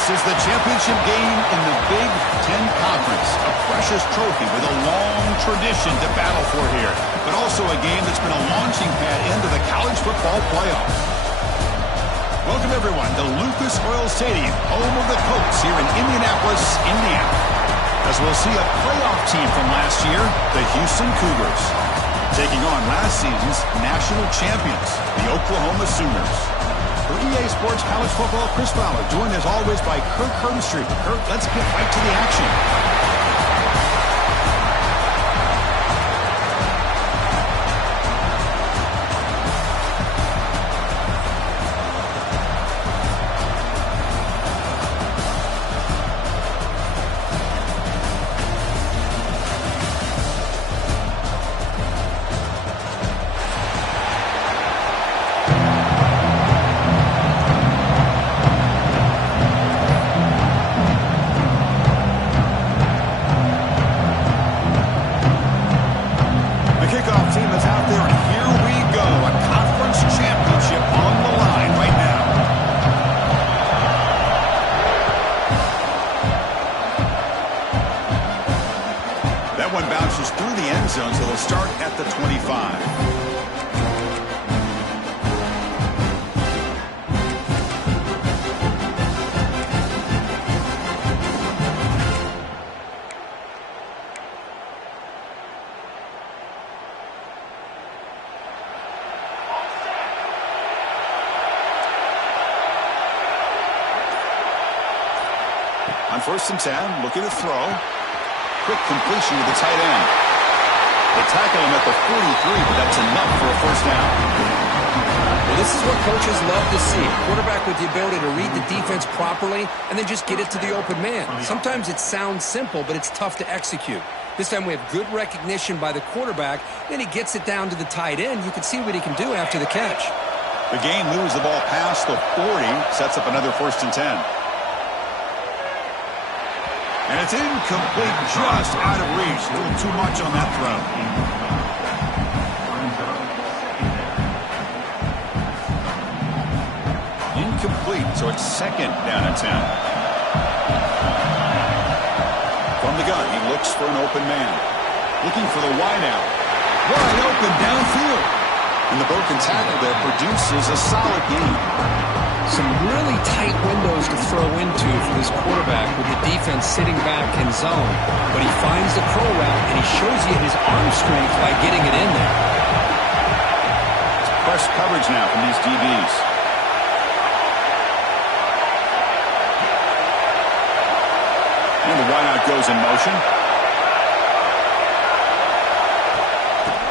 This is the championship game in the Big Ten Conference. A precious trophy with a long tradition to battle for here. But also a game that's been a launching pad into the college football playoff. Welcome, everyone, to Lucas Oil Stadium, home of the Colts here in Indianapolis, Indiana. As we'll see a playoff team from last year, the Houston Cougars, taking on last season's national champions, the Oklahoma Sooners. For EA Sports College Football, Chris Fowler, joined as always by Kirk Herbstreit. Kirk, let's get right to the action. Through the end zone, so they'll start at the 25. On 1st and 10, looking to throw. Quick completion to the tight end. They tackle him at the 43, but that's enough for a first down. Well, this is what coaches love to see. A quarterback with the ability to read the defense properly and then just get it to the open man. Sometimes it sounds simple, but it's tough to execute. This time we have good recognition by the quarterback. Then he gets it down to the tight end. You can see what he can do after the catch. The game moves the ball past the 40, sets up another 1st and 10. And it's incomplete, just out of reach. A little too much on that throw. Incomplete, so it's 2nd down and 10. From the gun, he looks for an open man. Looking for the wideout. Wide open downfield. And the broken tackle there produces a solid gain. Some really tight windows to throw into for this quarterback with the defense sitting back in zone. But he finds the curl route, and he shows you his arm strength by getting it in there. It's press coverage now from these DBs. And the wideout goes in motion.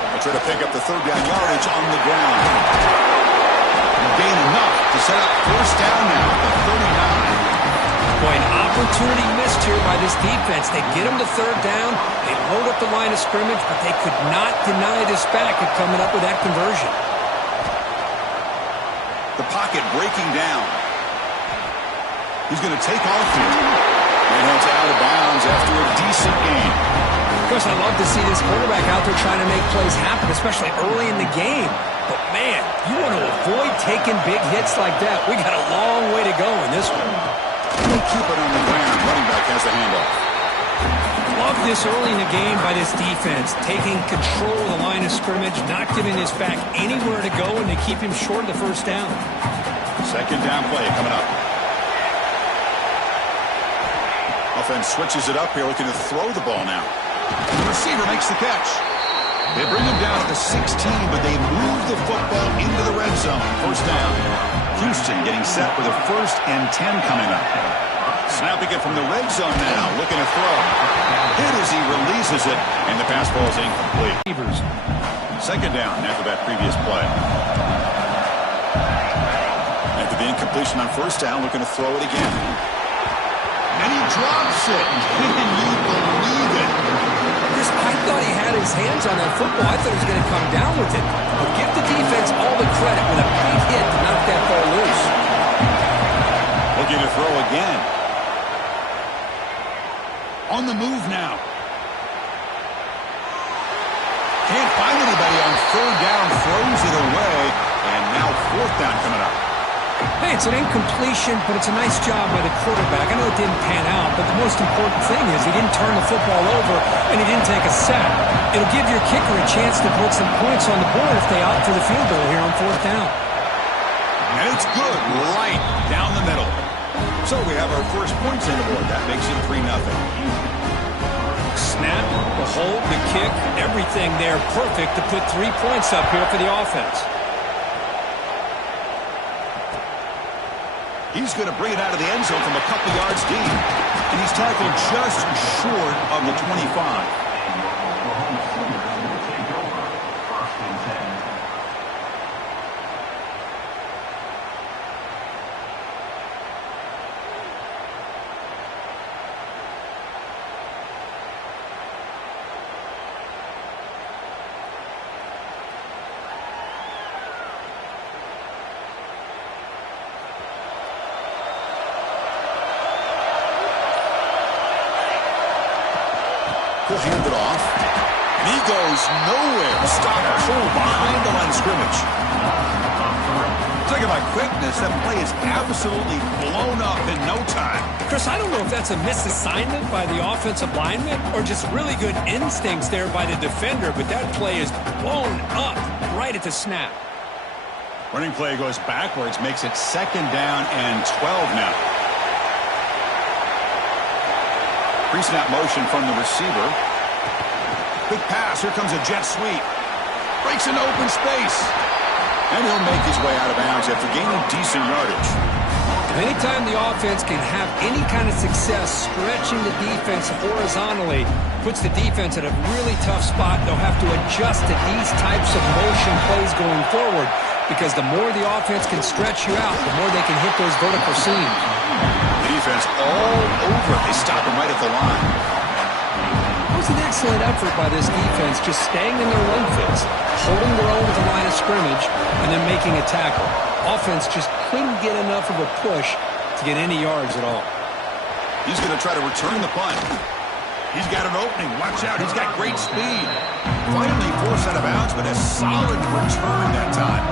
They'll try to pick up the 3rd down yardage on the ground. Gain enough to set up 1st down now at the 39. Boy, an opportunity missed here by this defense. They get him to 3rd down. They load up the line of scrimmage, but they could not deny this back of coming up with that conversion. The pocket breaking down. He's going to take off here. And he's out of bounds after a decent gain. Of course, I love to see this quarterback out there trying to make plays happen, especially early in the game. But, man, you want to avoid taking big hits like that. We got a long way to go in this one. They keep it on the ground. Running back has the handoff. Love this early in the game by this defense, taking control of the line of scrimmage, not giving this back anywhere to go, and they keep him short of the 1st down. 2nd down play coming up. Offense switches it up here, looking to throw the ball now. The receiver makes the catch. They bring him down at the 16, but they move the football into the red zone. 1st down. Houston getting set with a 1st and 10 coming up. Snapping it from the red zone now, looking to throw. Hit as he releases it, and the pass ball is incomplete. 2nd down after that previous play. After the incompletion on 1st down, looking to throw it again. And he drops it. Can you believe it? I thought he had his hands on that football. I thought he was going to come down with it. But give the defense all the credit with a big hit to knock that ball loose. Looking to throw again. On the move now. Can't find anybody on 3rd down. Throws it away. And now 4th down coming up. Hey, it's an incompletion, but it's a nice job by the quarterback. I know it didn't pan out, but the most important thing is he didn't turn the football over and he didn't take a sack. It'll give your kicker a chance to put some points on the board if they opt for the field goal here on 4th down. And it's good right down the middle. So we have our first points on the board. That makes it 3-0. Snap, the hold, the kick, everything there perfect to put 3 points up here for the offense. He's going to bring it out of the end zone from a couple yards deep. And he's tackled just short of the 25. He'll hand it off. And he goes nowhere. Stop control behind the line of scrimmage. Talking about quickness, that play is absolutely blown up in no time. Chris, I don't know if that's a misassignment by the offensive lineman or just really good instincts there by the defender, but that play is blown up right at the snap. Running play goes backwards, makes it 2nd down and 12 now. Pre-snap motion from the receiver. Quick pass. Here comes a jet sweep. Breaks into open space. And he'll make his way out of bounds after gaining decent yardage. Anytime the offense can have any kind of success stretching the defense horizontally, puts the defense at a really tough spot. They'll have to adjust to these types of motion plays going forward because the more the offense can stretch you out, the more they can hit those vertical seams. Defense all over it. They stop him right at the line. It was an excellent effort by this defense, just staying in their run fits, holding their own at the line of scrimmage, and then making a tackle. Offense just couldn't get enough of a push to get any yards at all. He's going to try to return the punt. He's got an opening. Watch out. He's got great speed. Finally forced out of bounds, but a solid return that time.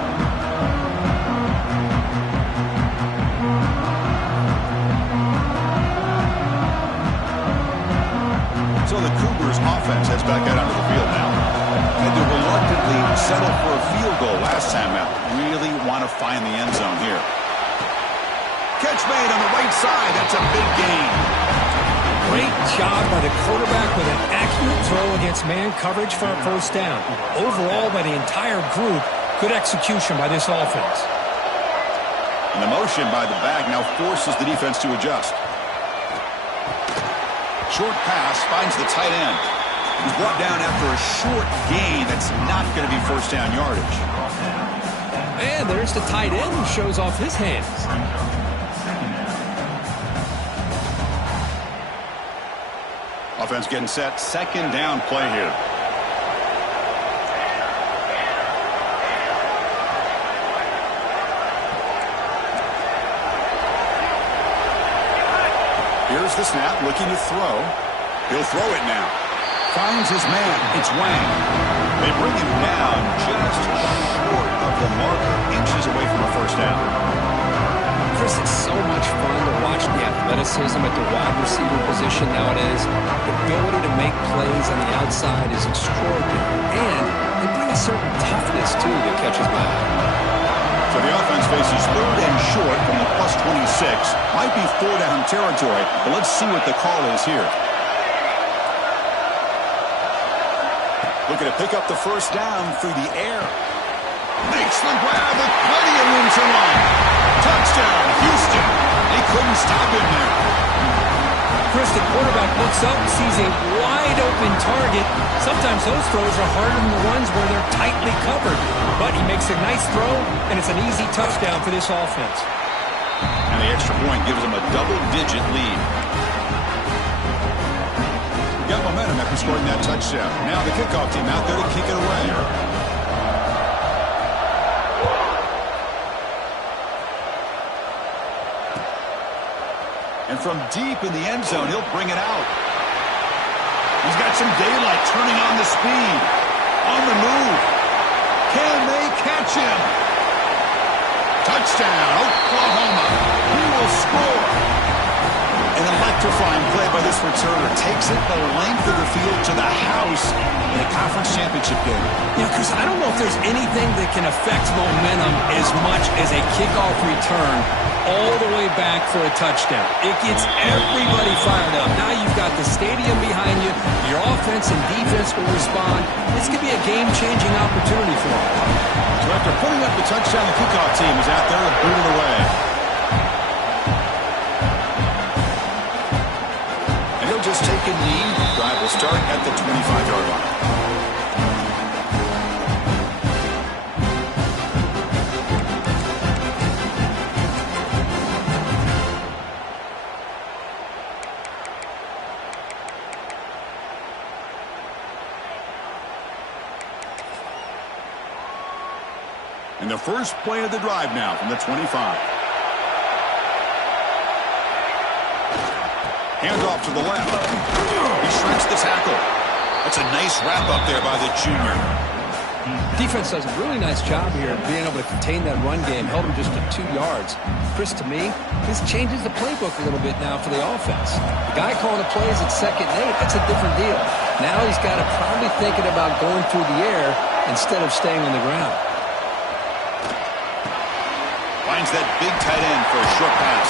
So the Cougars offense heads back out onto the field now. Had to reluctantly settle for a field goal last time out. Really want to find the end zone here. Catch made on the right side. That's a big gain. Great job by the quarterback with an accurate throw against man coverage for a 1st down. Overall, by the entire group, good execution by this offense. And the motion by the back now forces the defense to adjust. Short pass finds the tight end. He's brought down after a short gain. That's not going to be 1st down yardage. And there's the tight end who shows off his hands. Offense getting set. 2nd down play here. Here's the snap, looking to throw. He'll throw it now. Finds his man. It's Wang. They bring him down just short of the marker, inches away from a 1st down. Chris, it's so much fun to watch the athleticism at the wide receiver position nowadays. The ability to make plays on the outside is extraordinary. And they bring a certain toughness, too, that catches my eye. So the offense faces 3rd and short from the plus 26. Might be 4-down territory, but let's see what the call is here. Looking to pick up the 1st down through the air. Makes the grab with plenty of room to run. Touchdown, Houston. They couldn't stop him there. Chris, the quarterback looks up, sees a wide-open target. Sometimes those throws are harder than the ones where they're tightly covered. But he makes a nice throw, and it's an easy touchdown for this offense. And the extra point gives them a double-digit lead. Got momentum after scoring that touchdown. Now the kickoff team out there to kick it away. And from deep in the end zone, he'll bring it out. He's got some daylight, turning on the speed. On the move. Can they catch him? Touchdown, Oklahoma. He will score. An electrifying play by this returner. Takes it the length of the field to the house in a conference championship game. Yeah, Chris, I don't know if there's anything that can affect momentum as much as a kickoff return all the way back for a touchdown. It gets everybody fired up. Now you've got the stadium behind you. Your offense and defense will respond. This could be a game-changing opportunity for them. So after putting up the touchdown, the kickoff team is out there to boot it away. And he'll just take a knee. Drive will start at the 25-yard line. And the first play of the drive now from the 25. Handoff to the left. He shreds the tackle. That's a nice wrap up there by the junior. Defense does a really nice job here of being able to contain that run game. Held him just to 2 yards. Chris, to me, this changes the playbook a little bit now for the offense. The guy calling the plays at 2nd and 8, that's a different deal. Now he's got to probably thinking about going through the air instead of staying on the ground. Finds that big tight end for a short pass.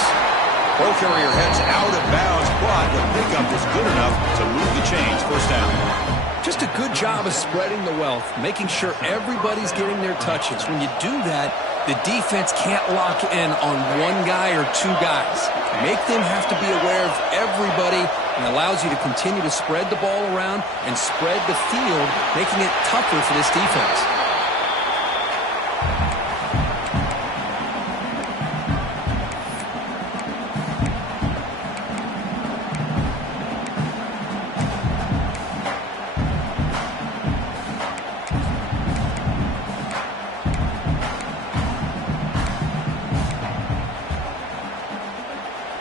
Ball carrier heads out of bounds, but the pickup is good enough to move the chains. First down. Just a good job of spreading the wealth, making sure everybody's getting their touches. When you do that, the defense can't lock in on one guy or 2 guys. Make them have to be aware of everybody, and allows you to continue to spread the ball around and spread the field, making it tougher for this defense.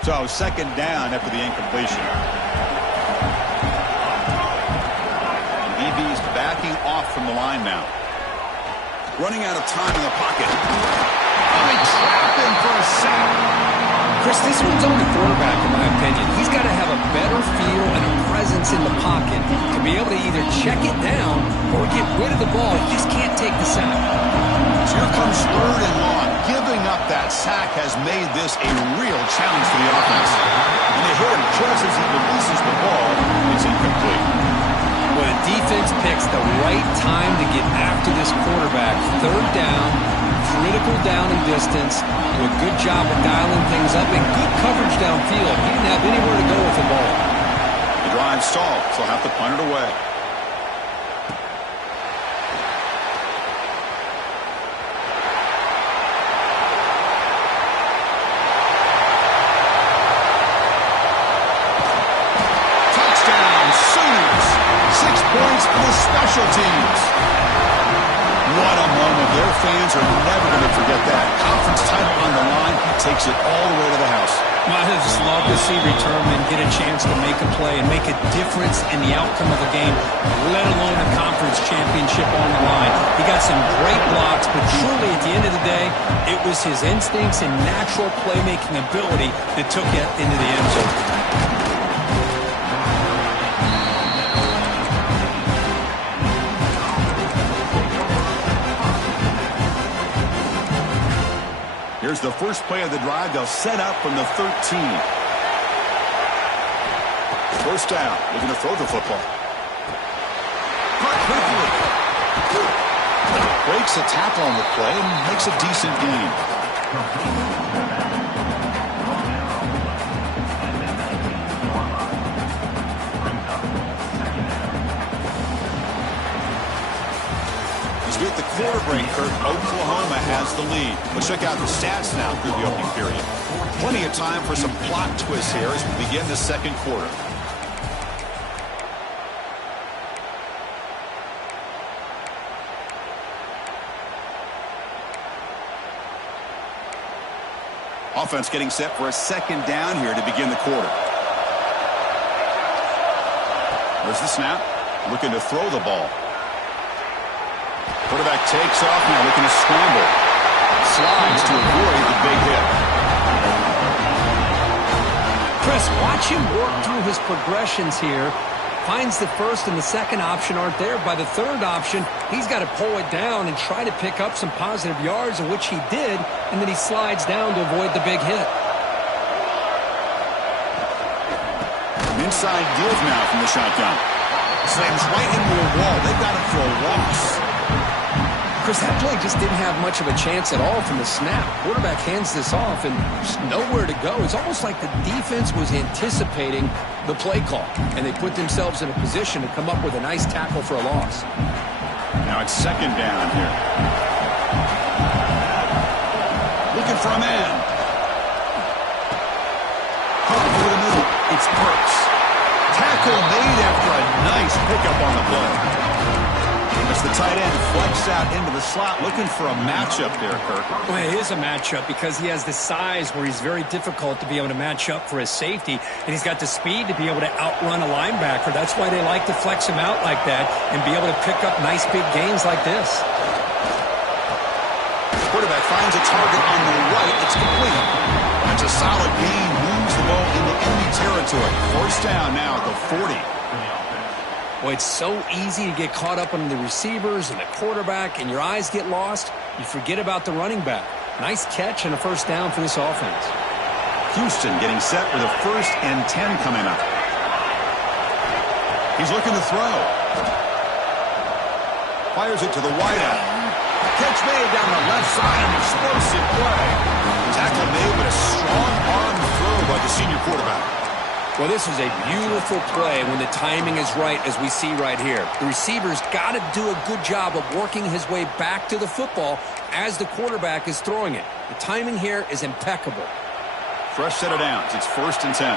So 2nd down after the incompletion. DB's backing off from the line now. Running out of time in the pocket. Oh, they trap him for a sack. Chris, this one's on the quarterback, in my opinion. He's got to have a better feel and a presence in the pocket to be able to either check it down or get rid of the ball. He just can't take the sack. So here comes 3rd and long. Giving up that sack has made this a real challenge for the offense. And they hit him just as he releases the ball. It's incomplete. Well, the defense picks the right time to get after this quarterback. 3rd down, critical down and distance. Do a good job of dialing things up and good coverage downfield. He didn't have anywhere to go with the ball. The drive stalled, so he'll have to punt it away. Points for the special teams. What a moment. Their fans are never going to forget that. Conference title on the line. Takes it all the way to the house. Well, I just love to see returnmen get a chance to make a play and make a difference in the outcome of a game, let alone a conference championship on the line. He got some great blocks, but truly at the end of the day, it was his instincts and natural playmaking ability that took it into the end zone. Here's the first play of the drive. They'll set up from the 13. First down. Looking to throw the football. Caught quickly. Breaks a tackle on the play and makes a decent gain. With the quarter break, Kurt, Oklahoma has the lead. Let's check out the stats now through the opening period. Plenty of time for some plot twists here as we begin the 2nd quarter. Offense getting set for a 2nd down here to begin the quarter. There's the snap. Looking to throw the ball. Quarterback takes off now, looking to scramble. Slides to avoid the big hit. Chris, watch him work through his progressions here. Finds the first and the second option aren't there. By the third option, he's got to pull it down and try to pick up some positive yards, in which he did, and then he slides down to avoid the big hit. Inside deals now from the shotgun. Slams right into a wall. They got it for a loss. Chris, that play just didn't have much of a chance at all from the snap. Quarterback hands this off and just nowhere to go. It's almost like the defense was anticipating the play call, and they put themselves in a position to come up with a nice tackle for a loss. Now it's second down here. Looking for a man. Hook over the middle. It's Perks. Tackle made after a nice pickup on the play. As the tight end flex out into the slot, looking for a matchup there, Kirk. Well, it is a matchup because he has the size where he's very difficult to be able to match up for his safety, and he's got the speed to be able to outrun a linebacker. That's why they like to flex him out like that and be able to pick up nice big gains like this. Quarterback finds a target on the right. It's complete. That's a solid gain. Moves the ball into enemy territory. First down now at the 40. Well, it's so easy to get caught up on the receivers and the quarterback, and your eyes get lost. You forget about the running back. Nice catch and a first down for this offense. Houston getting set with a 1st and 10 coming up. He's looking to throw. Fires it to the wideout. Catch made down the left side. An explosive play. Tackle made, but a strong arm throw by the senior quarterback. Well, this is a beautiful play when the timing is right, as we see right here. The receiver's got to do a good job of working his way back to the football as the quarterback is throwing it. The timing here is impeccable. Fresh set of downs. It's 1st and 10.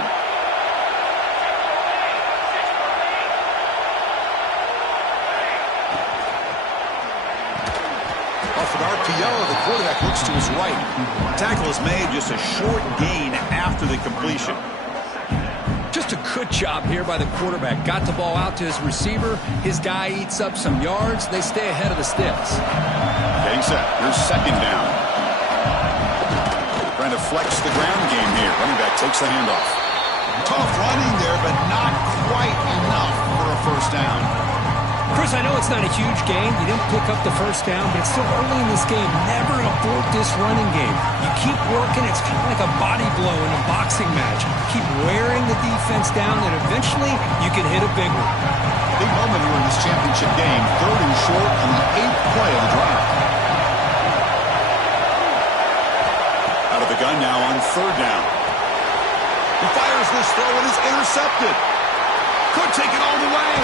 Off an RPO, the quarterback looks to his right. Tackle is made, just a short gain after the completion. Just a good job here by the quarterback. Got the ball out to his receiver. His guy eats up some yards. They stay ahead of the sticks. Getting set. Here's second down. Trying to flex the ground game here. Running back takes the handoff. Tough running there, but not quite enough for a first down. Chris, I know it's not a huge gain. You didn't pick up the first down, but it's still early in this game. Never abort this running game. You keep working. It's kind of like a body blow in a boxing match. Keep wearing the defense down, and eventually you can hit a big one. Big moment here in this championship game. 3rd and short on the 8th play of the drive. Out of the gun now on 3rd down. He fires this throw and is intercepted. Could take it all the way.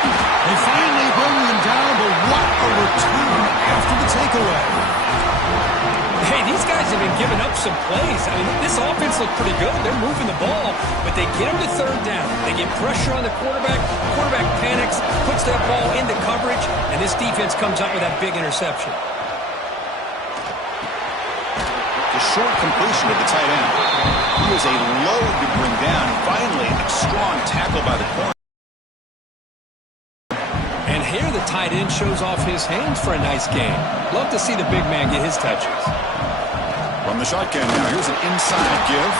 They finally bring him down, but what a return after the takeaway. Hey, these guys have been giving up some plays. I mean, this offense looked pretty good. They're moving the ball, but they get him to 3rd down. They get pressure on the quarterback. Quarterback panics, puts that ball into coverage, and this defense comes up with that big interception. The short completion of the tight end. He was a load to bring down. Finally, a strong tackle by the corner. And here the tight end shows off his hands for a nice game. Love to see the big man get his touches. From the shotgun now, here's an inside give.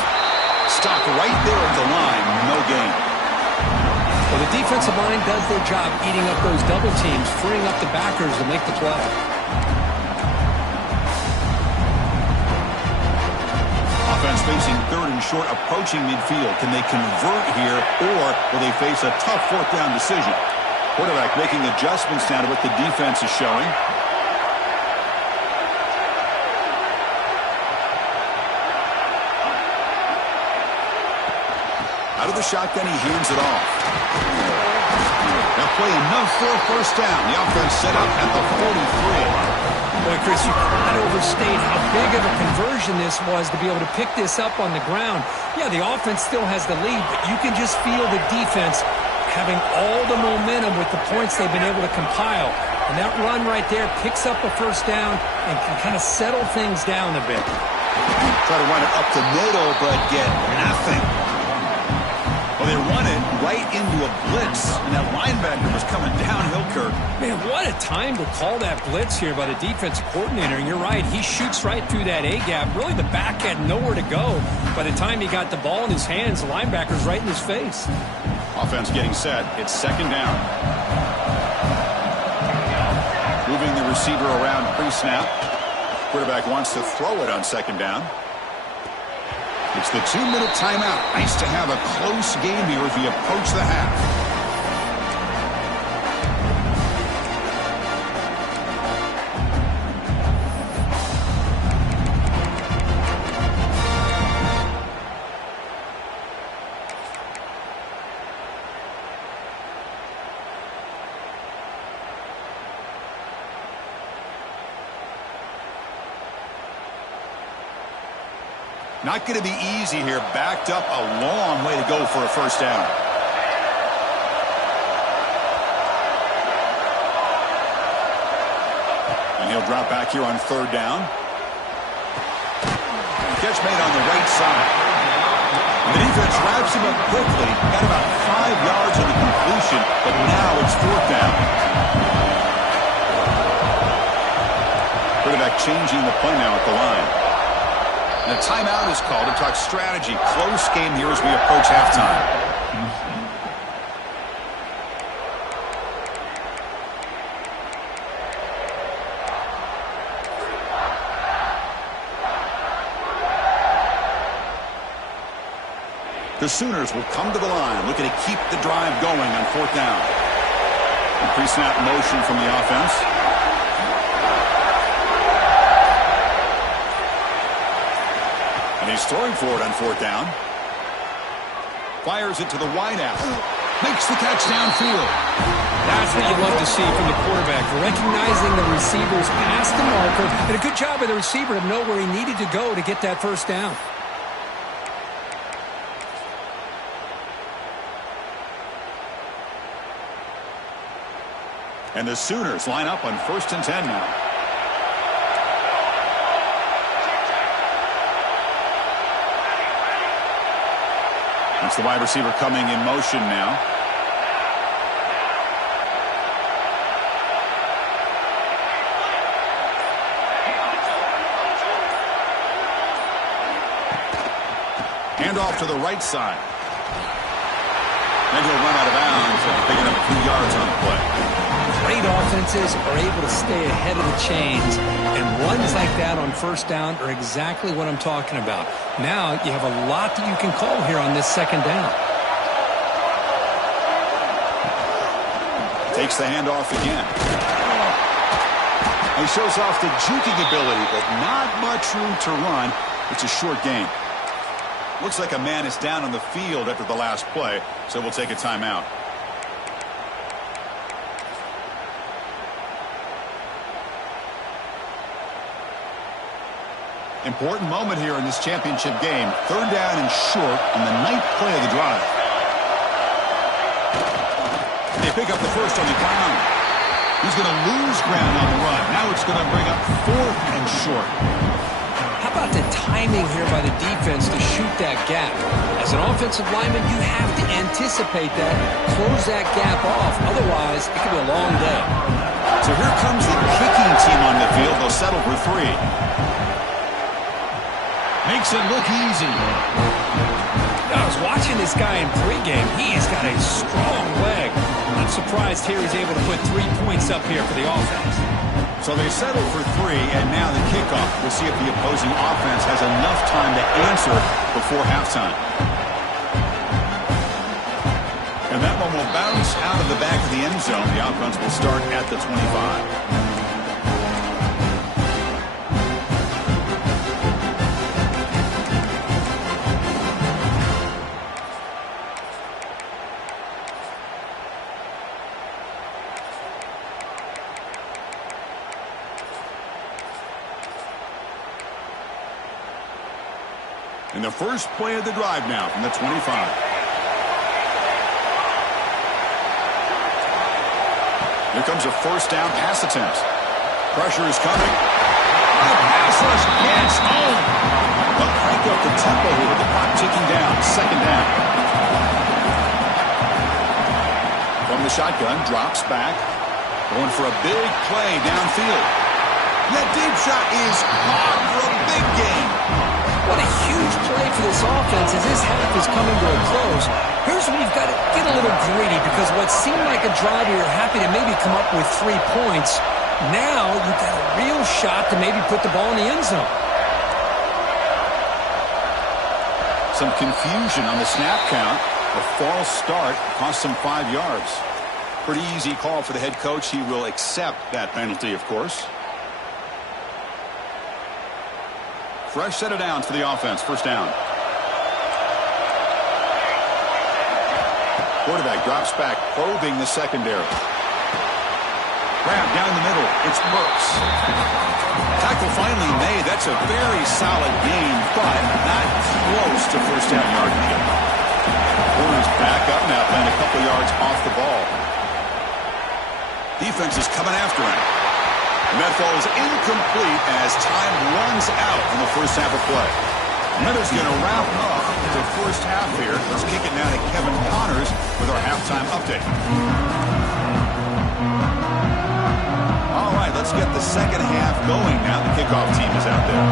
Stopped right there at the line, no gain. Well, the defensive line does their job eating up those double teams, freeing up the backers to make the play. Offense facing 3rd and short, approaching midfield. Can they convert here, or will they face a tough 4th down decision? Quarterback making adjustments now to what the defense is showing. Out of the shotgun, he hands it off. They'll play enough for a first down. The offense set up at the 43. Boy, Chris, you cannot overstate how big of a conversion this was to be able to pick this up on the ground. Yeah, the offense still has the lead, but you can just feel the defense having all the momentum with the points they've been able to compile. And that run right there picks up a first down and can kind of settle things down a bit. Try to run it up the middle, but get nothing. Well, They run it right into a blitz, and that linebacker was coming downhill, Kirk. Man, what a time to call that blitz here by the defensive coordinator. And you're right, he shoots right through that A-gap. Really, the back had nowhere to go. By the time he got the ball in his hands, the linebacker's right in his face. Offense getting set. It's second down. Moving the receiver around pre-snap. Quarterback wants to throw it on second down. It's the 2-minute timeout. Nice to have a close game here as we approach the half. Not going to be easy here. Backed up a long way to go for a first down. And he'll drop back here on third down. Catch made on the right side. And the defense wraps him up quickly. Got about 5 yards on the completion, but now it's fourth down. Quarterback changing the play now at the line. And a timeout is called to talk strategy. Close game here as we approach halftime. The Sooners will come to the line, looking to keep the drive going on fourth down. Pre-snap motion from the offense. He's throwing for it on fourth down. Fires it to the wideout. Makes the catch downfield. That's what you love to see from the quarterback. Recognizing the receivers past the marker. And a good job by the receiver to know where he needed to go to get that first down. And the Sooners line up on 1st and 10 now. It's the wide receiver coming in motion now. Hand off to the right side. And he'll run out of bounds after picking up a few yards on the play. Great offenses are able to stay ahead of the chains, and runs like that on first down are exactly what I'm talking about. Now you have a lot that you can call here on this second down. Takes the handoff again. He shows off the juking ability, but not much room to run. It's a short game. Looks like a man is down on the field after the last play, so we'll take a timeout. Important moment here in this championship game. Third down and short on the 9th play of the drive. They pick up the first on the ground. He's going to lose ground on the run. Now it's going to bring up 4th and short. How about the timing here by the defense to shoot that gap? As an offensive lineman, you have to anticipate that, close that gap off. Otherwise, it could be a long day. So here comes the kicking team on the field. They'll settle for 3. Makes it look easy. I was watching this guy in pregame. He's got a strong leg. I'm surprised here he's able to put 3 points up here for the offense. So they settle for 3, and now the kickoff. We'll see if the opposing offense has enough time to answer before halftime. And that one will bounce out of the back of the end zone. The offense will start at the 25. In the first play of the drive now from the 25. Here comes a first down pass attempt. Pressure is coming. The pass rush gets home. They'll crank up the tempo here with the clock ticking down. Second down. the shotgun, drops back. Going for a big play downfield. That deep shot is caught for a big gain. What a huge play for this offense as this half is coming to a close. Here's where you've got to get a little greedy because what seemed like a drive you're happy to maybe come up with 3 points, now you've got a real shot to maybe put the ball in the end zone. Some confusion on the snap count. A false start cost him 5 yards. Pretty easy call for the head coach. He will accept that penalty, of course. Fresh set of downs for the offense. First down. Quarterback drops back, probing the secondary. Grab down the middle. It's Brooks. Tackle finally made. That's a very solid gain, but not close to first down yardage yet. Warner's back up now, playing a couple yards off the ball. Defense is coming after him. And that ball is incomplete as time runs out in the first half of play. Minutes going to wrap up the first half here. Let's kick it now to Kevin Connors with our halftime update. All right, let's get the second half going now. The kickoff team is out there.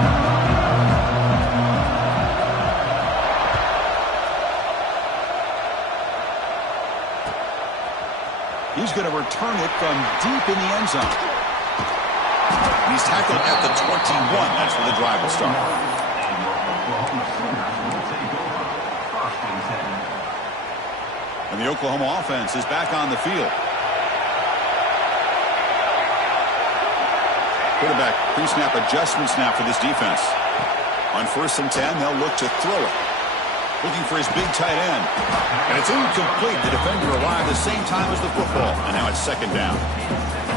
He's going to return it from deep in the end zone. He's tackled at the 21. That's where the drive will start. And the Oklahoma offense is back on the field. Quarterback pre-snap adjustment snap for this defense. On 1st and 10, they'll look to throw it. Looking for his big tight end. And it's incomplete. The defender arrived the same time as the football. And now it's second down.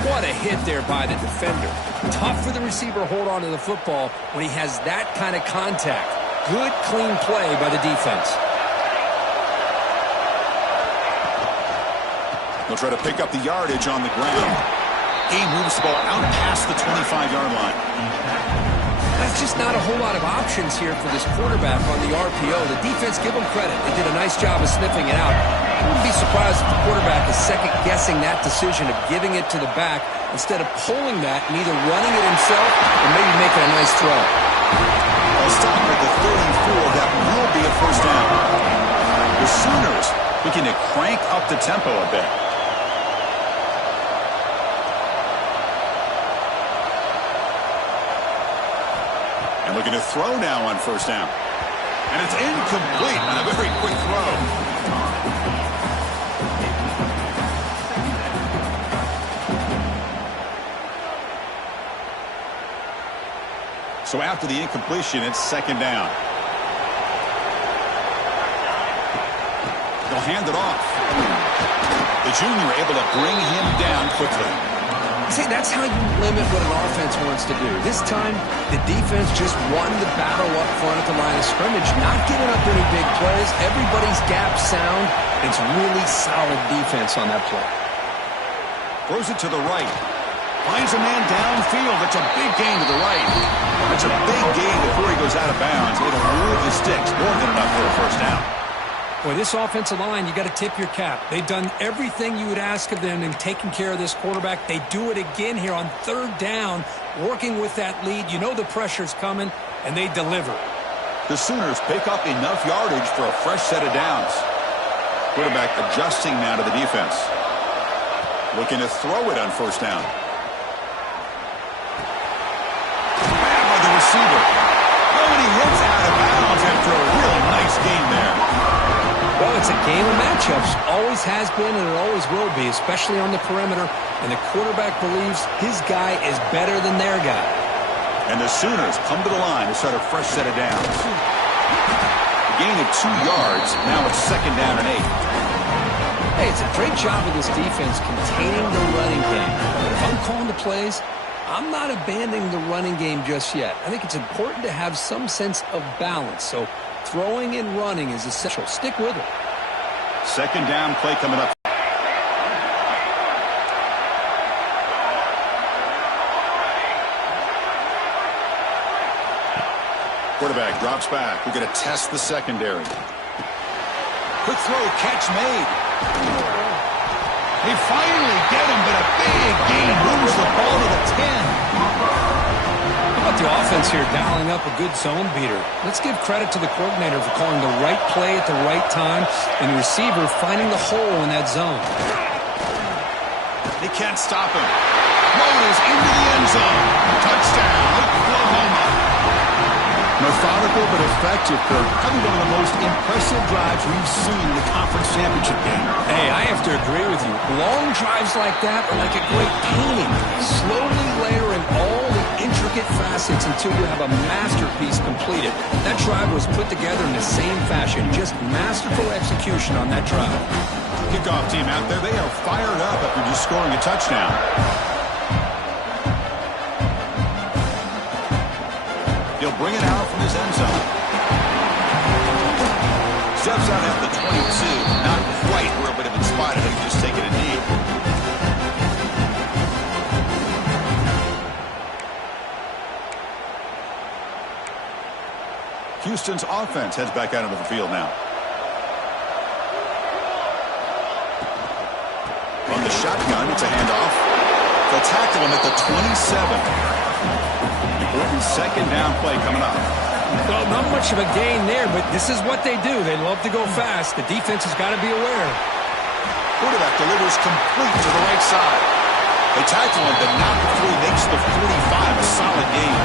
What a hit there by the defender. Tough for the receiver to hold on to the football when he has that kind of contact. Good, clean play by the defense. They'll try to pick up the yardage on the ground. He moves the ball out past the 25-yard line. There's just not a whole lot of options here for this quarterback on the RPO. The defense, give them credit. They did a nice job of sniffing it out. I wouldn't be surprised if the quarterback is second-guessing that decision of giving it to the back instead of pulling that and either running it himself or maybe making a nice throw. They'll stop at the 34. That will be a first down. The Sooners looking to crank up the tempo a bit. And looking to throw now on first down. And it's incomplete on a very quick throw. So after the incompletion, it's second down. They'll hand it off. The junior able to bring him down quickly. See, that's how you limit what an offense wants to do. This time, the defense just won the battle up front at the line of scrimmage, not giving up any big plays. Everybody's gap sound. It's really solid defense on that play. Throws it to the right. Finds a man downfield. That's a big gain to the right. That's a big gain before he goes out of bounds. It'll move the sticks. More than enough for a first down. Boy, this offensive line, you got to tip your cap. They've done everything you would ask of them in taking care of this quarterback. They do it again here on third down, working with that lead. You know the pressure's coming, and they deliver. The Sooners pick up enough yardage for a fresh set of downs. Quarterback adjusting now to the defense. Looking to throw it on first down. Grabbed by the receiver. Oh, and he hits out of bounds after a really nice game there. Well, it's a game of matchups. Always has been and it always will be, especially on the perimeter. And the quarterback believes his guy is better than their guy. And the Sooners come to the line to start a fresh set of downs. A gain of 2 yards. Now it's second down and 8. Hey, it's a great job of this defense containing the running game. But if I'm calling the plays, I'm not abandoning the running game just yet. I think it's important to have some sense of balance. So throwing and running is essential. Stick with it. Second down play coming up. Quarterback drops back. We're going to test the secondary. Quick throw, catch made. They finally get him, but a big gain moves the ball to the 10. How about the offense here dialing up a good zone beater? Let's give credit to the coordinator for calling the right play at the right time and the receiver finding the hole in that zone. They can't stop him. Motors into the end zone. Touchdown, Oklahoma. Methodical but effective, Kirk. Probably one of the most impressive drives we've seen in the conference championship game. Hey, I have to agree with you. Long drives like that are like a great painting. Slowly layering all the intricate facets until you have a masterpiece completed. That drive was put together in the same fashion. Just masterful execution on that drive. Kickoff team out there, they are fired up after just scoring a touchdown. He'll bring it out from his end zone. Steps out at the 22. Not quite where it would have been spotted if just taking a knee. Houston's offense heads back out into the field now. On the shotgun, it's a handoff. They'll tackle him at the 27. Important second down play coming up. Well, not much of a gain there, but this is what they do. They love to go fast. The defense has got to be aware. Quarterback delivers complete to the right side. They tackle him, but not before he makes the 45. A solid gain.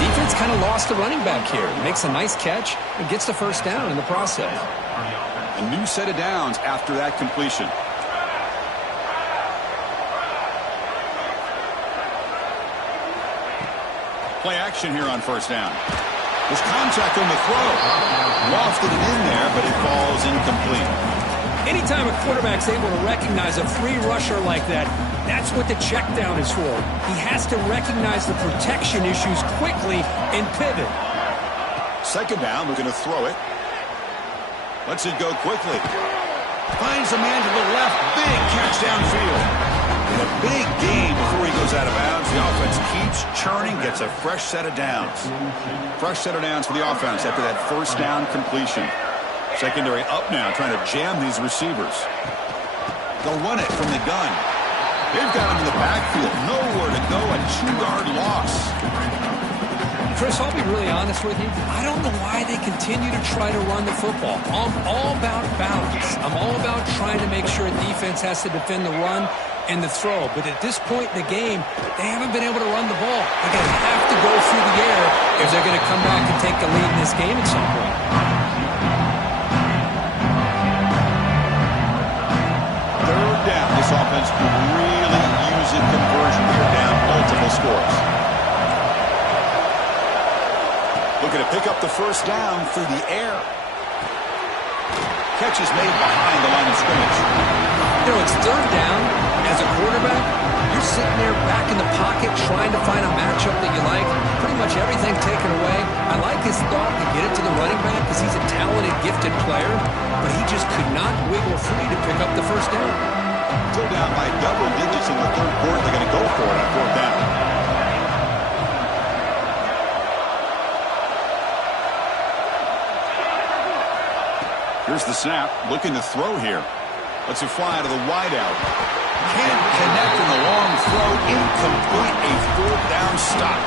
Defense kind of lost the running back here. Makes a nice catch and gets the first down in the process. A new set of downs after that completion. Play action here on first down. There's contact on the throw. Lofted it in there, but it falls incomplete. Anytime a quarterback's able to recognize a free rusher like that, that's what the check down is for. He has to recognize the protection issues quickly and pivot. Second down, we're going to throw it. Lets it go quickly. Finds a man to the left. Big catch downfield. And a big gain before he goes out of bounds. The offense keeps churning, gets a fresh set of downs. Fresh set of downs for the offense after that first down completion. Secondary up now, trying to jam these receivers. They'll run it from the gun. They've got him in the backfield. Nowhere to go. A 2-yard loss. Chris, I'll be really honest with you. I don't know why they continue to try to run the football. I'm all about balance. I'm all about trying to make sure defense has to defend the run and the throw. But at this point in the game, they haven't been able to run the ball. They're going to have to go through the air if they're going to come back and take the lead in this game at some point. Third down. This offense could really use a conversion here, down multiple scores. Looking to pick up the first down through the air. Catch is made behind the line of scrimmage. You know, it's third down. As a quarterback, you're sitting there back in the pocket trying to find a matchup that you like. Pretty much everything taken away. I like his thought to get it to the running back because he's a talented, gifted player, but he just could not wiggle free to pick up the first down. Still down by double digits in the third quarter. They're going to go for it on fourth down. Here's the snap. Looking to throw here. Lets it fly to the wideout. Can't connect in the long throw. Incomplete. A fourth down stop.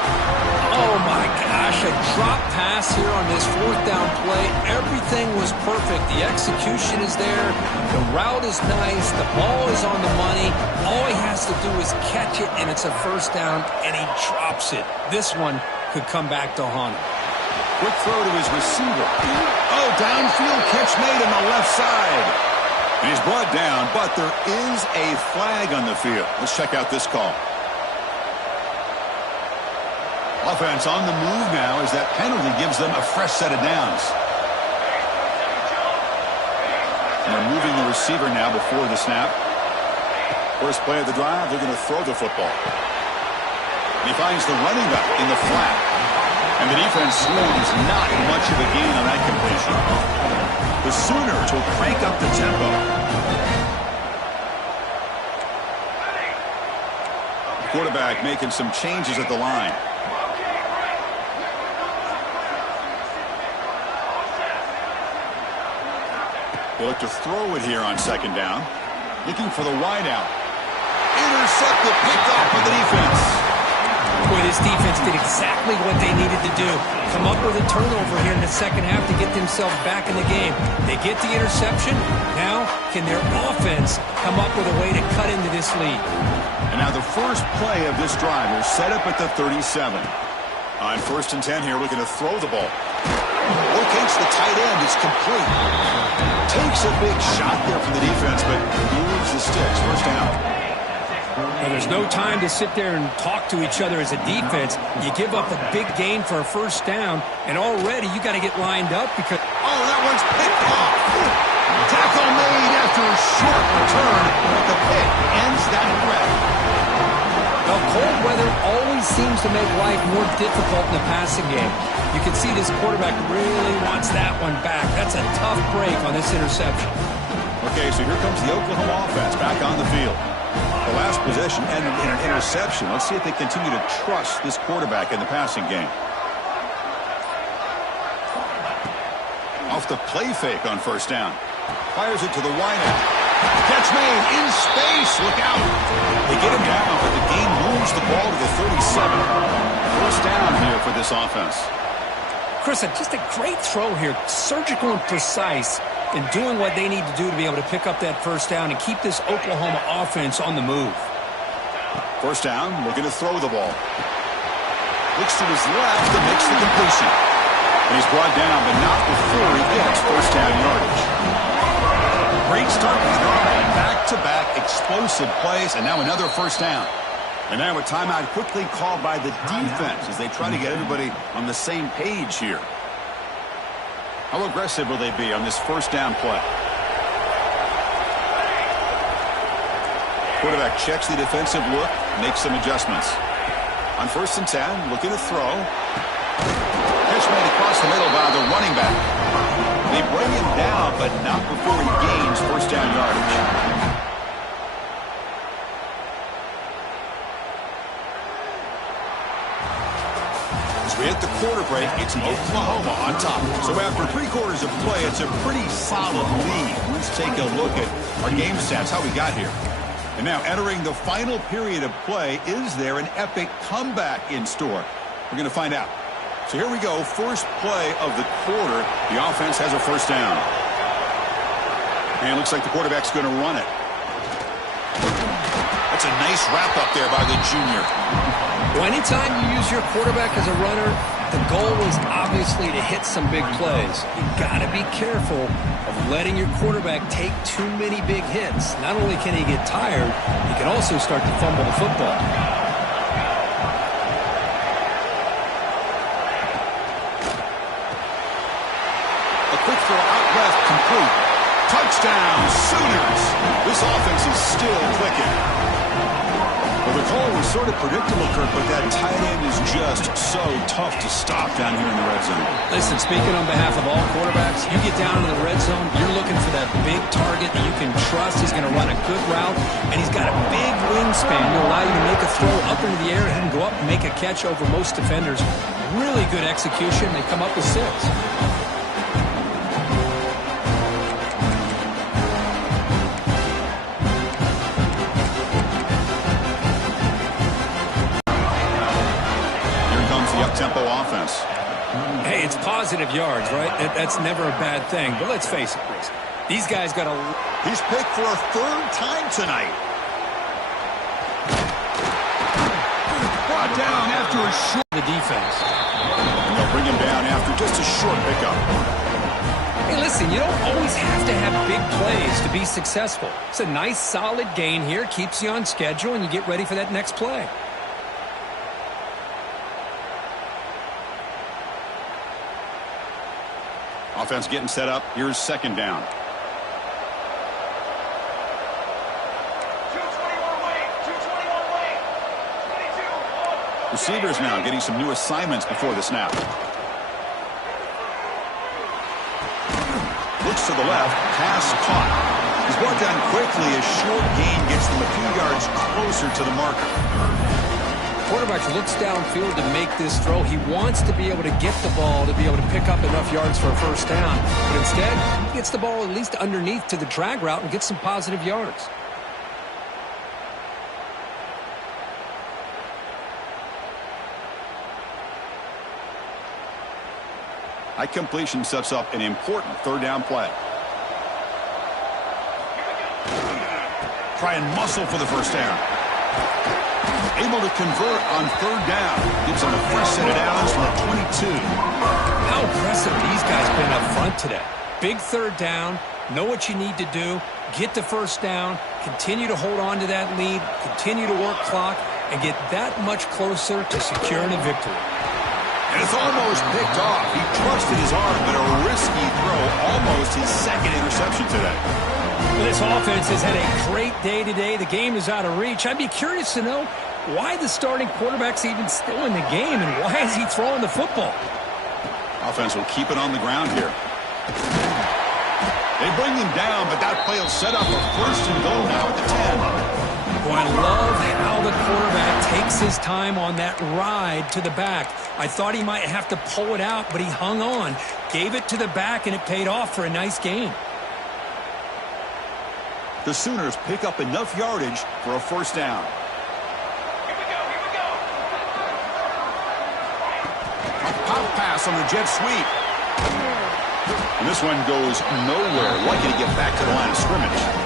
Oh, my gosh. A drop pass here on this fourth down play. Everything was perfect. The execution is there. The route is nice. The ball is on the money. All he has to do is catch it, and it's a first down, and he drops it. This one could come back to haunt him. Quick throw to his receiver. Oh, downfield catch made on the left side. And he's brought down, but there is a flag on the field. Let's check out this call. Offense on the move now as that penalty gives them a fresh set of downs. And they're moving the receiver now before the snap. First play of the drive, they're going to throw the football. And he finds the running back in the flat. And the defense slams not much of a gain on that completion. The Sooners will crank up the tempo. Quarterback making some changes at the line. They look to throw it here on second down. Looking for the wideout. Intercepted, picked off by the defense. Boy, this defense did exactly what they needed to do. Come up with a turnover here in the second half to get themselves back in the game. They get the interception. Now, can their offense come up with a way to cut into this lead? And now the first play of this drive is set up at the 37. On 1st and 10 here, looking to throw the ball. Locates the tight end. It's complete. Takes a big shot there from the defense, but moves the sticks. First down. Well, there's no time to sit there and talk to each other as a defense. You give up a big gain for a first down, and already you got to get lined up because... Oh, that one's picked off. Tackle made after a short return, but the pick ends that threat. Well, cold weather always seems to make life more difficult in the passing game. You can see this quarterback really wants that one back. That's a tough break on this interception. Okay, so here comes the Oklahoma offense back on the field. The last possession ended in an interception. Let's see if they continue to trust this quarterback in the passing game. Off the play fake on 1st down. Fires it to the wideout. Catch made in space. Look out. They get him down, but the game moves the ball to the 37. First down here for this offense. Chris, just a great throw here. Surgical and precise in doing what they need to do to be able to pick up that first down and keep this Oklahoma offense on the move. First down, looking to throw the ball. Looks to his left and makes the completion. And he's brought down, but not before he gets first down yardage. Great start to the drive. Back-to-back explosive plays, and now another first down. And now a timeout quickly called by the defense as they try to get everybody on the same page here. How aggressive will they be on this first down play? Quarterback checks the defensive look, makes some adjustments. On 1st and 10, looking to throw. Catch made across the middle by the running back. They bring him down, but not before he gains first down yardage. As we hit the quarter break, it's Oklahoma on top. So after 3 quarters of play, it's a pretty solid lead. Let's take a look at our game stats, how we got here. And now entering the final period of play, is there an epic comeback in store? We're going to find out. So here we go, first play of the quarter. The offense has a first down. And it looks like the quarterback's going to run it. That's a nice wrap up there by the junior. Well, anytime you use your quarterback as a runner, the goal is obviously to hit some big plays. You've got to be careful of letting your quarterback take too many big hits. Not only can he get tired, he can also start to fumble the football. A quick throw out left, complete. Touchdown, Sooners. This offense is still clicking. Well, the call was sort of predictable, Kirk, but that tight end is just so tough to stop down here in the red zone. Listen, speaking on behalf of all quarterbacks, you get down into the red zone, you're looking for that big target that you can trust is going to run a good route, and he's got a big wingspan to allow you to make a throw up into the air. He can go up and make a catch over most defenders. Really good execution. They come up with 6. Tempo offense. Hey, it's positive yards, right? That's never a bad thing. But let's face it, Chris. These guys got a... He's picked for a 3rd time tonight. Brought down after a short... The defense. And they'll bring him down after just a short pickup. Hey, listen, you don't always have to have big plays to be successful. It's a nice, solid gain here. Keeps you on schedule, and you get ready for that next play. Offense getting set up. Here's 2nd down. Receivers now getting some new assignments before the snap. Looks to the left. Pass caught. He's brought down quickly. A short gain gets them a few yards closer to the marker. Quarterback looks downfield to make this throw. He wants to be able to get the ball to be able to pick up enough yards for a first down. But instead, he gets the ball at least underneath to the drag route and gets some positive yards. That completion sets up an important third down play. Try and muscle for the first down. Able to convert on third down. Gives them a fresh set of downs from the 22. How impressive these guys been up front today. Big third down. Know what you need to do. Get the first down. Continue to hold on to that lead. Continue to work clock. And get that much closer to securing a victory. And it's almost picked off. He trusted his arm, but a risky throw. Almost his second interception today. Well, this offense has had a great day today. The game is out of reach. I'd be curious to know why the starting quarterback's even still in the game and why is he throwing the football? Offense will keep it on the ground here. They bring him down, but that play will set up a first and goal now at the 10. Boy, I love how the quarterback takes his time on that ride to the back. I thought he might have to pull it out, but he hung on, gave it to the back, and it paid off for a nice gain. The Sooners pick up enough yardage for a first down. Here we go. A pop pass on the jet sweep. And this one goes nowhere. Lucky to get back to the line of scrimmage.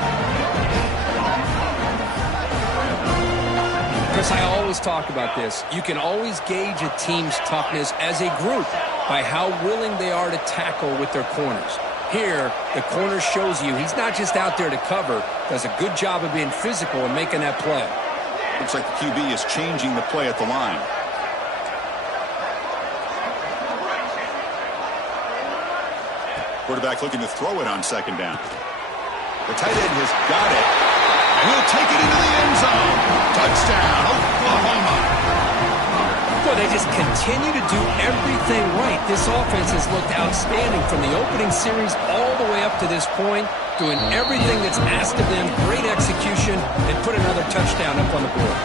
Chris, I always talk about this. You can always gauge a team's toughness as a group by how willing they are to tackle with their corners. Here, the corner shows you he's not just out there to cover, does a good job of being physical and making that play. Looks like the QB is changing the play at the line. Quarterback looking to throw it on second down. The tight end has got it. And he'll take it into the end zone. Touchdown, Oklahoma. Boy, they just continue to do everything right. This offense has looked outstanding from the opening series all the way up to this point, doing everything that's asked of them, great execution, and put another touchdown up on the board.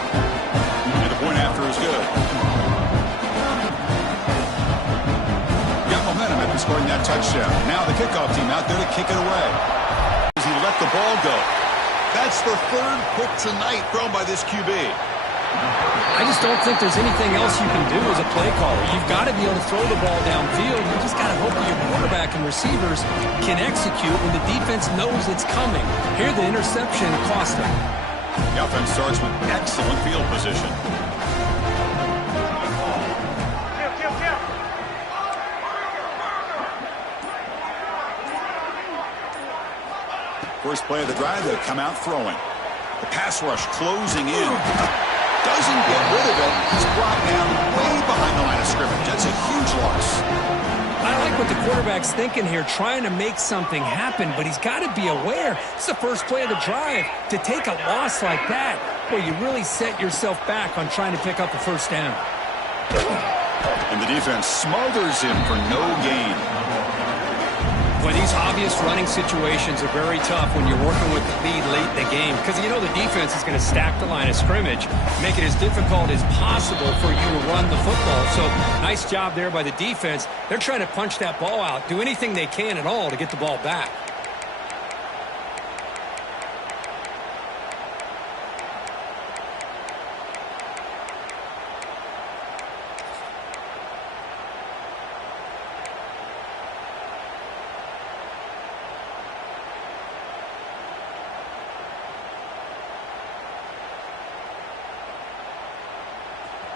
And the point after is good. Got momentum after scoring that touchdown. Now the kickoff team out there to kick it away. As he let the ball go. That's the third pick tonight thrown by this QB. I just don't think there's anything else you can do as a play caller. You've got to be able to throw the ball downfield. You just got to hope that your quarterback and receivers can execute when the defense knows it's coming. Here, the interception cost them. The offense starts with excellent field position. First play of the drive, they come out throwing. The pass rush closing in. Doesn't get rid of it. He's brought down way behind the line of scrimmage. That's a huge loss. I like what the quarterback's thinking here, trying to make something happen, but he's got to be aware. It's the first play of the drive. To take a loss like that, well, you really set yourself back on trying to pick up a first down. And the defense smothers him for no gain. Boy, these obvious running situations are very tough when you're working with the lead late in the game because you know the defense is going to stack the line of scrimmage, make it as difficult as possible for you to run the football. So nice job there by the defense. They're trying to punch that ball out, do anything they can at all to get the ball back.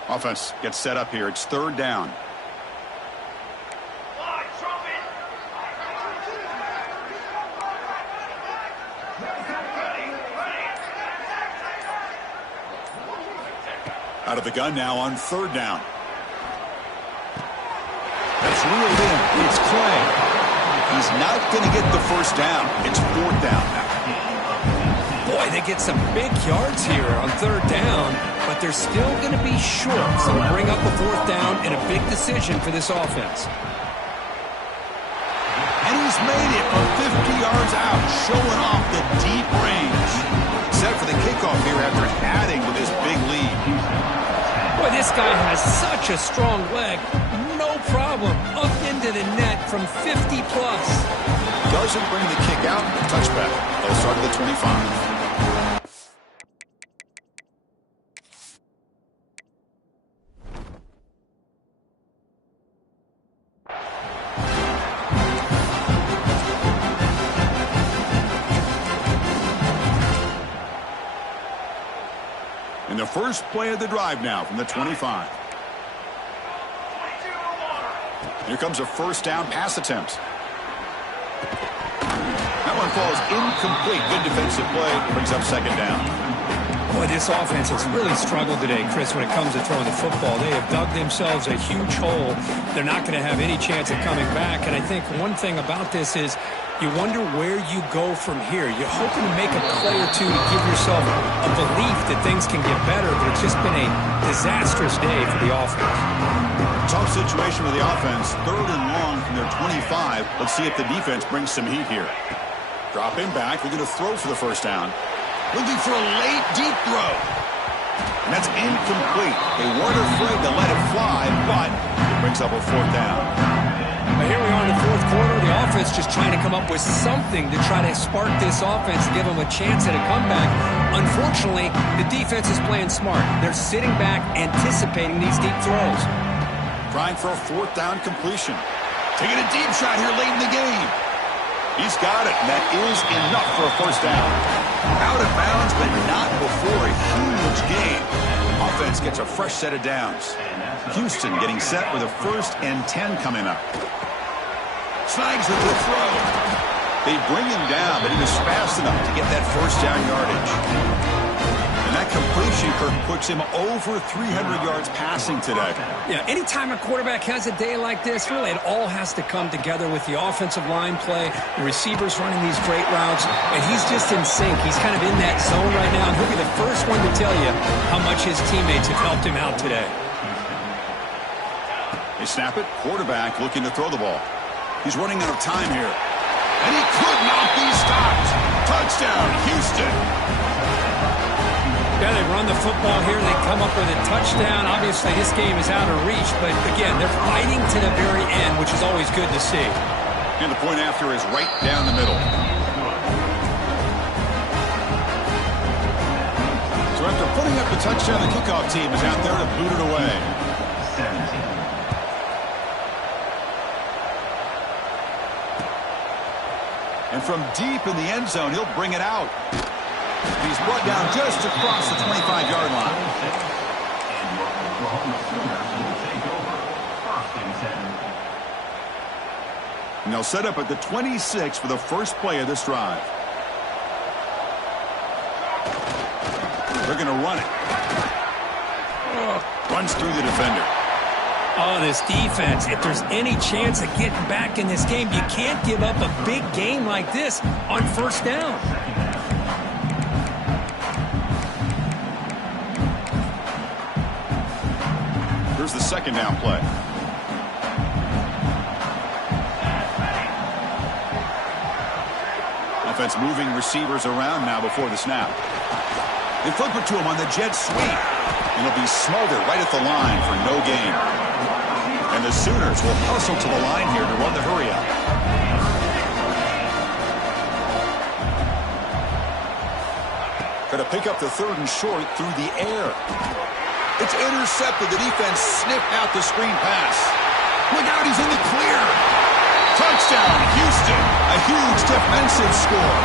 Offense gets set up here. It's third down. Out of the gun now on third down. That's reeled in. It's Clay. He's not going to get the first down. It's fourth down now. Boy, they get some big yards here on third down, but they're still going to be short. So it'll bring up a fourth down and a big decision for this offense. And he's made it from 50 yards out, showing off the deep range. Set for the kickoff here after adding to this big lead. Boy, this guy has such a strong leg. No problem. Up into the net from 50 plus. Doesn't bring the kick out. Touchback. They'll start at the 25. And the first play of the drive now from the 25. Here comes a first down pass attempt. That one falls incomplete. Good defensive play. Brings up second down. Boy, this offense has really struggled today, Chris, when it comes to throwing the football. They have dug themselves a huge hole. They're not going to have any chance of coming back. And I think one thing about this is you wonder where you go from here. You're hoping to make a play or two to give yourself a belief that things can get better, but it's just been a disastrous day for the offense. Tough situation with the offense. 3rd and long from their 25. Let's see if the defense brings some heat here. Drop him back. They're going to throw for the first down. Looking for a late, deep throw. And that's incomplete. They weren't afraid to let it fly, but it brings up a 4th down. Now here we are in the 4th quarter. The offense just trying to come up with something to try to spark this offense and give them a chance at a comeback. Unfortunately, the defense is playing smart. They're sitting back, anticipating these deep throws. Trying for a 4th down completion. Taking a deep shot here late in the game. He's got it, and that is enough for a first down. Out of bounds, but not before a huge gain. Offense gets a fresh set of downs. Houston getting set with a 1st and 10 coming up. Snags with the throw. They bring him down, but he was fast enough to get that first down yardage. And that completion, Kirk, puts him over 300 yards passing today. Yeah, anytime a quarterback has a day like this, really it all has to come together with the offensive line play, the receivers running these great routes, and he's just in sync. He's kind of in that zone right now, and he'll be the first one to tell you how much his teammates have helped him out today. They snap it. Quarterback looking to throw the ball. He's running out of time here. And he could not be stopped. Touchdown, Houston. Yeah, they run the football here. They come up with a touchdown. Obviously, this game is out of reach. But, again, they're fighting to the very end, which is always good to see. And the point after is right down the middle. So after putting up the touchdown, the kickoff team is out there to boot it away. And from deep in the end zone, he'll bring it out. He's brought down just across the 25-yard line. And they'll set up at the 26 for the first play of this drive. They're going to run it. Runs through the defender. Oh, this defense, if there's any chance of getting back in this game, you can't give up a big game like this on first down. Here's the second down play. Offense moving receivers around now before the snap. They flip it to him on the jet sweep. And he'll be smothered right at the line for no gain. And the Sooners will hustle to the line here to run the hurry up. Going to pick up the 3rd and short through the air. It's intercepted. The defense sniffed out the screen pass. Look out, he's in the clear. Touchdown, Houston. A huge defensive score.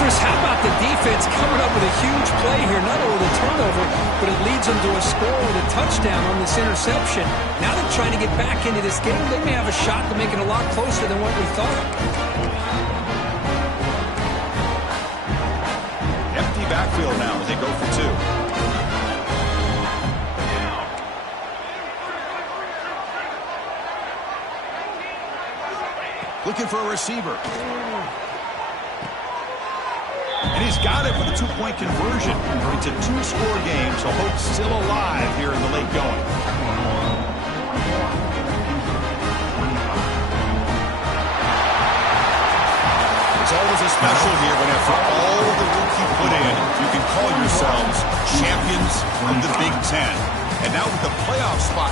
Chris, how about the defense coming up with a huge play here? Not only the turnover, but it leads them to a score with a touchdown on this interception. Now they're trying to get back into this game. They may have a shot to make it a lot closer than what we thought. Empty backfield now as they go for 2. Looking for a receiver. And he's got it for the 2-point conversion. It's a 2-score game, so hope's still alive here in the late going. It's always a special here, but after all the work you put in, you can call yourselves champions of the Big Ten. And now with the playoff spot